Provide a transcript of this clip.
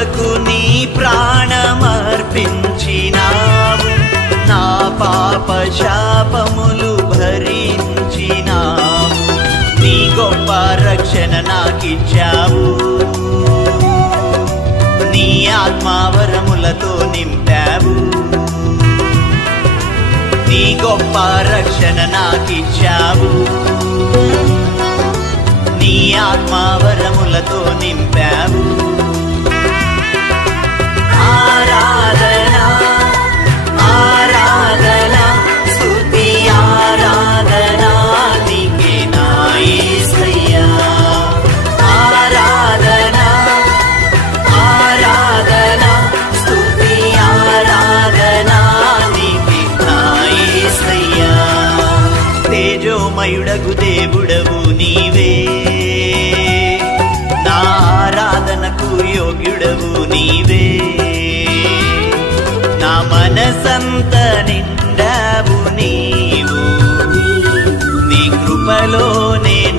కొరకు నీ ప్రాణమర్పించినావు, నా పాప శాపములు భరించినావు, నీ గొప్ప రక్షణ నాకిచ్చావు, నీ ఆత్మవరములతో నింపావు, నీ గొప్ప రక్షణ నాకిచ్చావు, నీ ఆత్మవరములతో నింపావు. ఆరాధనా ఆరాధనా స్తుతి ఆరాధనా నీకే నా యేసయ్యా, ఆరాధనా ఆరాధనా స్తుతి ఆరాధనా నీకే నా యేసయ్యా. తేజోమయుడగు దేవుడవు నీవే, నా ఆరాధనకు యోగ్యుడవు నీవే, నా మనసంత నిన్ను